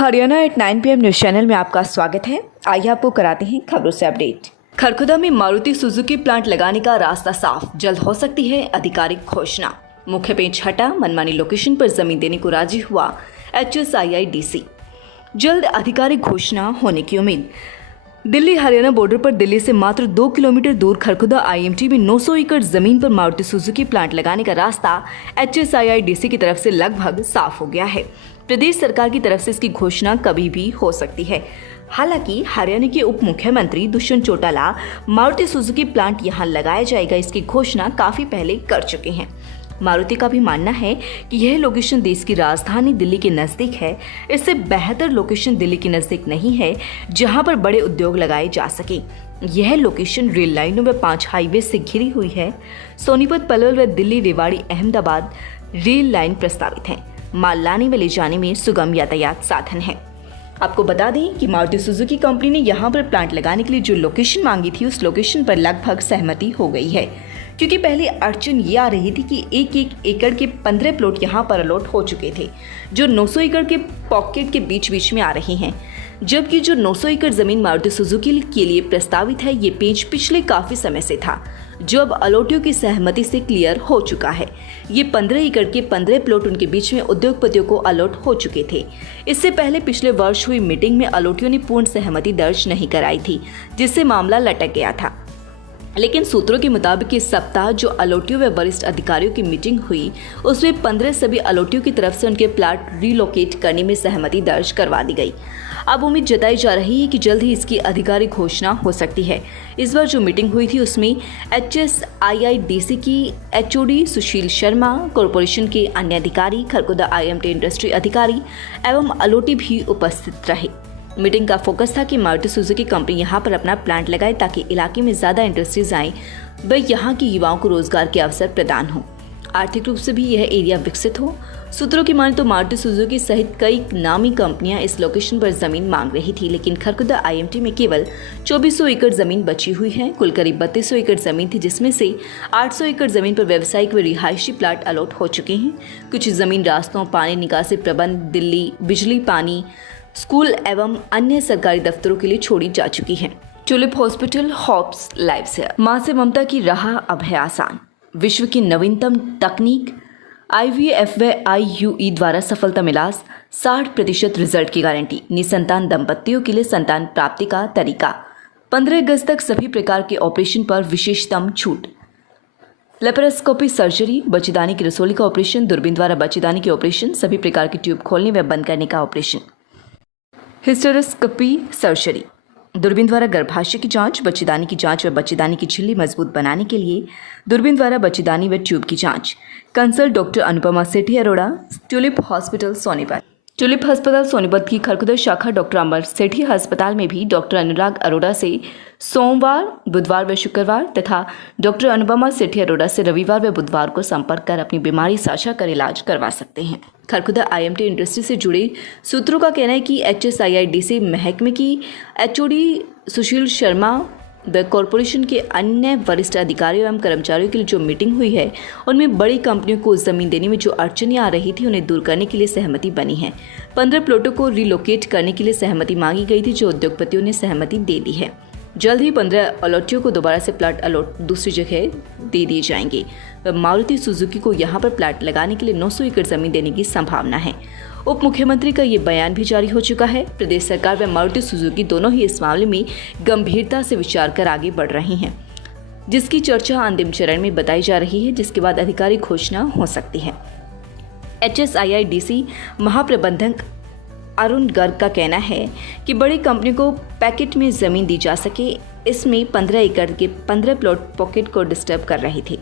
Haryana eight 9 PM news channel में आपका स्वागत है। आइए आपको कराते हैं खबरों से अपडेट। खरखुदा में मारुति सुजुकी प्लांट लगाने का रास्ता साफ, जल्द हो सकती है आधिकारिक घोषणा। मुख्य पेच हटा, मनमानी लोकेशन पर जमीन देने को राजी हुआ HSIIDC। जल्द आधिकारिक घोषणा होने की उम्मीद। दिल्ली हरियाणा बॉर्डर पर दिल्ली से मात्र 2 किलोमीटर दूर खरखुदा IMT में 900 एकड़ जमीन पर मारुति सुजुकी प्लांट लगाने का रास्ता HSIIDC की तरफ से लगभग साफ हो गया है। प्रदेश सरकार की तरफ से इसकी घोषणा कभी भी हो सकती है। हालांकि हरियाणा के उप मुख्यमंत्री दुष्यंत चौटाला मारुति सुजुकी प्लांट यहां लगाया जाएगा इसकी घोषणा काफी पहले कर चुके हैं। मारुति का भी मानना है कि यह लोकेशन देश की राजधानी दिल्ली के नजदीक है। इससे बेहतर लोकेशन दिल्ली के नजदीक नहीं है जहां पर बड़े उद्योग लगाए जा सके। यह लोकेशन रेल लाइनों में 5 हाईवे से घिरी हुई है। सोनीपत, पलवल व दिल्ली, रेवाड़ी, अहमदाबाद रेल लाइन प्रस्तावित है। माल लाने व ले जाने में सुगम यातायात साधन है। आपको बता दें कि मारुति सुजुकी कंपनी ने यहां पर प्लांट लगाने के लिए जो लोकेशन मांगी थी उस लोकेशन पर लगभग सहमति हो गई है, क्योंकि पहले अड़चन ये आ रही थी कि एक एकड़ के 15 प्लॉट यहां पर अलॉट हो चुके थे, जो 900 एकड़ के पॉकेट के बीच बीच में आ रही हैं। जबकि जो 900 एकड़ जमीन मारुति सुजुकी के लिए प्रस्तावित है, ये पेज पिछले काफी समय से था, जो अब अलॉटियों की सहमति से क्लियर हो चुका है। ये 15 एकड़ के 15 प्लॉट उनके बीच में उद्योगपतियों को अलॉट हो चुके थे। इससे पहले पिछले वर्ष हुई मीटिंग में अलॉटियों ने पूर्ण सहमति दर्ज नहीं कराई थी, जिससे मामला लटक गया था। लेकिन सूत्रों के मुताबिक इस सप्ताह जो अलॉटियों व वरिष्ठ अधिकारियों की मीटिंग हुई उसमें 15 सभी अलॉटियों की तरफ से उनके प्लाट रिलोकेट करने में सहमति दर्ज करवा दी गई। अब उम्मीद जताई जा रही है कि जल्द ही इसकी आधिकारिक घोषणा हो सकती है। इस बार जो मीटिंग हुई थी उसमें HSIIDC की HOD सुशील शर्मा, कॉरपोरेशन के अन्य अधिकारी, खरखुदा IMT इंडस्ट्री अधिकारी एवं अलॉटी भी उपस्थित रहे। मीटिंग का फोकस था कि मारुति सुजुकी कंपनी यहां पर अपना प्लांट लगाए ताकि इलाके में ज्यादा इंडस्ट्रीज आएं व यहां के युवाओं को रोजगार के अवसर प्रदान हो, आर्थिक रूप से भी यह एरिया विकसित हो। सूत्रों की माने तो मारुति सुजुकी सहित कई नामी कंपनियां इस लोकेशन पर जमीन मांग रही थी, लेकिन खरखुदा IMT में केवल 2400 एकड़ जमीन बची हुई है। कुल करीब 3200 एकड़ जमीन थी, जिसमें से 800 एकड़ जमीन पर व्यावसायिक व रिहायशी प्लाट अलॉट हो चुके हैं। कुछ जमीन रास्तों, पानी निकासी प्रबंध, दिल्ली बिजली, पानी, स्कूल एवं अन्य सरकारी दफ्तरों के लिए छोड़ी जा चुकी है। ट्यूलिप हॉस्पिटल हॉप्स लाइव से मां से ममता की राह अब है आसान। विश्व की नवीनतम तकनीक IVF व IUE द्वारा सफलता मिला 60% रिजल्ट की गारंटी। निसंतान दंपतियों के लिए संतान प्राप्ति का तरीका। 15 अगस्त तक सभी प्रकार के ऑपरेशन पर विशेषतम छूट। लेप्रोस्कोपी सर्जरी, बच्चेदानी की रसोली का ऑपरेशन, दूरबीन द्वारा बच्चेदानी के ऑपरेशन, सभी प्रकार की ट्यूब खोलने व बंद करने का ऑपरेशन। हिस्टेरोस्कोपी सर्जरी, दूरबीन द्वारा गर्भाशय की जांच, बच्चेदानी की जांच व बच्चेदानी की झिल्ली मजबूत बनाने के लिए दूरबीन द्वारा बच्चेदानी व ट्यूब की जांच। Consult doctor Anupama Sethi Arora, Tulip Hospital Sonipat. Tulip अस्पताल सोनीपत की खरखुदा शाखा डॉक्टर अमर सेठी अस्पताल में भी डॉक्टर अनुराग अरोड़ा से सोमवार, बुधवार व शुक्रवार तथा डॉक्टर अनुपमा सेठी अरोड़ा से रविवार व बुधवार को संपर्क कर अपनी बीमारी साझा कर इलाज करवा सकते हैं। खरखुदा IMT इंडस्ट्री से जुड़े सूत्रों का कहना है कि HSIIDC महकमे की HOD सुशील शर्मा व कॉरपोरेशन के अन्य वरिष्ठ अधिकारियों एवं कर्मचारियों के लिए जो मीटिंग हुई है उनमें बड़ी कंपनियों को जमीन देने में जो अड़चनें आ रही थी उन्हें दूर करने के लिए सहमति बनी है। 15 प्लॉटों को रिलोकेट करने के लिए सहमति मांगी गई थी, जो उद्योगपतियों ने सहमति दे दी है। जल्द ही 15 अलॉटियों को दोबारा से प्लाट अलॉट दूसरी जगह दे दिए जाएंगे। मारुति सुजुकी को यहां पर प्लाट लगाने के लिए 900 एकड़ जमीन देने की संभावना है। उप मुख्यमंत्री का ये बयान भी जारी हो चुका है। प्रदेश सरकार व मारुति सुजुकी दोनों ही इस मामले में गंभीरता से विचार कर आगे बढ़ रही हैं, जिसकी चर्चा अंतिम चरण में बताई जा रही है, जिसके बाद आधिकारिक घोषणा हो सकती है। HSIIDC महाप्रबंधक अरुण गर्ग का कहना है कि बड़ी कंपनी को पैकेट में जमीन दी जा सके। इसमें 15 एकड़ के 15 प्लॉट पॉकेट को डिस्टर्ब कर रहे थे,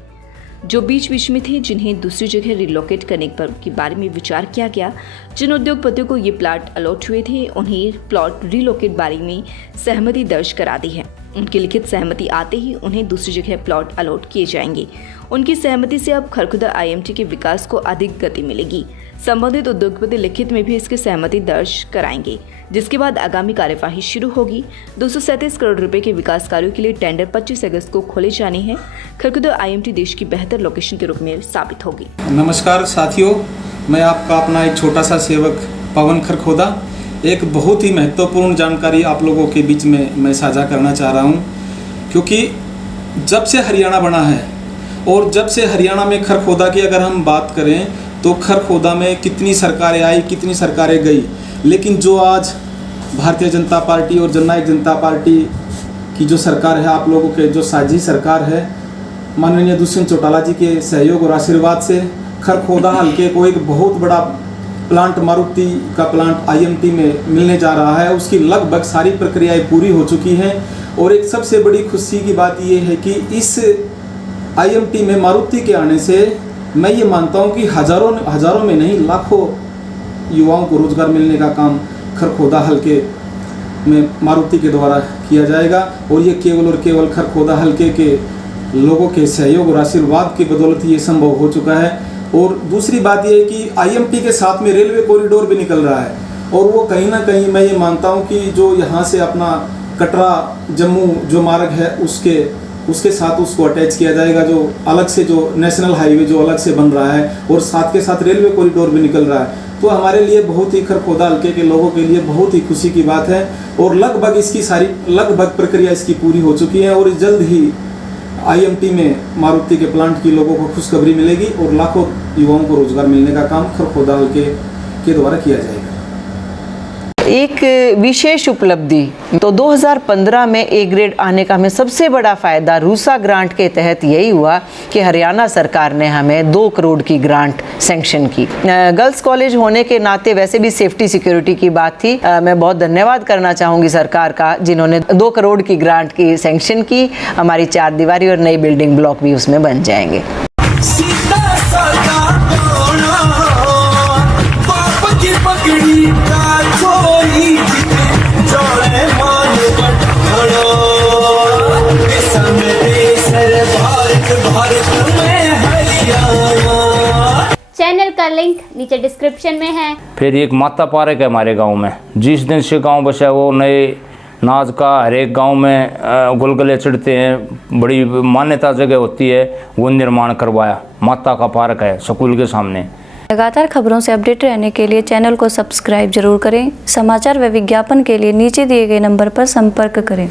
जो बीच बीच में थे, जिन्हें दूसरी जगह रिलोकेट करने के बारे में विचार किया गया। जिन उद्योगपतियों को ये प्लाट अलॉट हुए थे उन्हें प्लॉट रिलोकेट बारे में सहमति दर्ज करा दी है। उनकी लिखित सहमति आते ही उन्हें दूसरी जगह प्लॉट अलॉट किए जाएंगे। उनकी सहमति से अब खरखुदा IMT के विकास को अधिक गति मिलेगी। संबंधित उद्योगपति लिखित में भी इसकी सहमति दर्ज कराएंगे, जिसके बाद आगामी कार्यवाही शुरू होगी। 237 करोड़ रुपए के विकास कार्यों के लिए टेंडर 25 अगस्त को खोले जाने हैं। खरखुदा IMT देश की बेहतर लोकेशन के रूप में साबित होगी। नमस्कार साथियों, मैं आपका अपना एक छोटा सा सेवक पवन खरखोदा एक बहुत ही महत्वपूर्ण जानकारी आप लोगों के बीच में मैं साझा करना चाह रहा हूँ, क्योंकि जब से हरियाणा बना है और जब से हरियाणा में खरखोदा की अगर हम बात करें तो खरखोदा में कितनी सरकारें आई, कितनी सरकारें गई, लेकिन जो आज भारतीय जनता पार्टी और जननायक जनता पार्टी की जो सरकार है, आप लोगों के जो साझी सरकार है, माननीय दुष्यंत चौटाला जी के सहयोग और आशीर्वाद से खरखोदा हल्के को एक बहुत बड़ा प्लांट, मारुति का प्लांट IMT में मिलने जा रहा है। उसकी लगभग सारी प्रक्रियाएं पूरी हो चुकी हैं और एक सबसे बड़ी खुशी की बात यह है कि इस IMT में मारुति के आने से मैं ये मानता हूँ कि हज़ारों में नहीं लाखों युवाओं को रोज़गार मिलने का काम खरखोदा हल्के में मारुति के द्वारा किया जाएगा और ये केवल और केवल खरखोदा हल्के के लोगों के सहयोग और आशीर्वाद की बदौलत ये संभव हो चुका है। और दूसरी बात यह है कि IMT के साथ में रेलवे कॉरिडोर भी निकल रहा है और वो कहीं ना कहीं मैं ये मानता हूँ कि जो यहाँ से अपना कटरा जम्मू जो मार्ग है उसके साथ उसको अटैच किया जाएगा, जो अलग से जो नेशनल हाईवे जो अलग से बन रहा है और साथ के साथ रेलवे कॉरिडोर भी निकल रहा है। तो हमारे लिए बहुत ही खरखोदा हल्के के लोगों के लिए बहुत ही खुशी की बात है और लगभग प्रक्रिया इसकी पूरी हो चुकी है और जल्द ही IMT में मारुति के प्लांट की लोगों को खुशखबरी मिलेगी और लाखों युवाओं को रोजगार मिलने का काम खरखोदा हल्के के द्वारा किया जाएगा। एक विशेष उपलब्धि तो 2015 में A ग्रेड आने का हमें सबसे बड़ा फायदा रूसा ग्रांट के तहत यही हुआ कि हरियाणा सरकार ने हमें 2 करोड़ की ग्रांट सैंक्शन की। गर्ल्स कॉलेज होने के नाते वैसे भी सेफ्टी सिक्योरिटी की बात थी। मैं बहुत धन्यवाद करना चाहूँगी सरकार का, जिन्होंने 2 करोड़ की ग्रांट की सैंक्शन की। हमारी 4 दीवारी और नई बिल्डिंग ब्लॉक भी उसमें बन जाएंगे। चैनल का लिंक नीचे डिस्क्रिप्शन में है। फिर एक माता पार्क है हमारे गांव में। जिस दिन से गांव बसा वो नए नाज का हर एक गांव में गुलगुले चढ़ते हैं, बड़ी मान्यता जगह होती है, वो निर्माण करवाया। माता का पार्क है स्कूल के सामने। लगातार खबरों से अपडेट रहने के लिए चैनल को सब्सक्राइब जरूर करें। समाचार व विज्ञापन के लिए नीचे दिए गए नंबर पर संपर्क करें।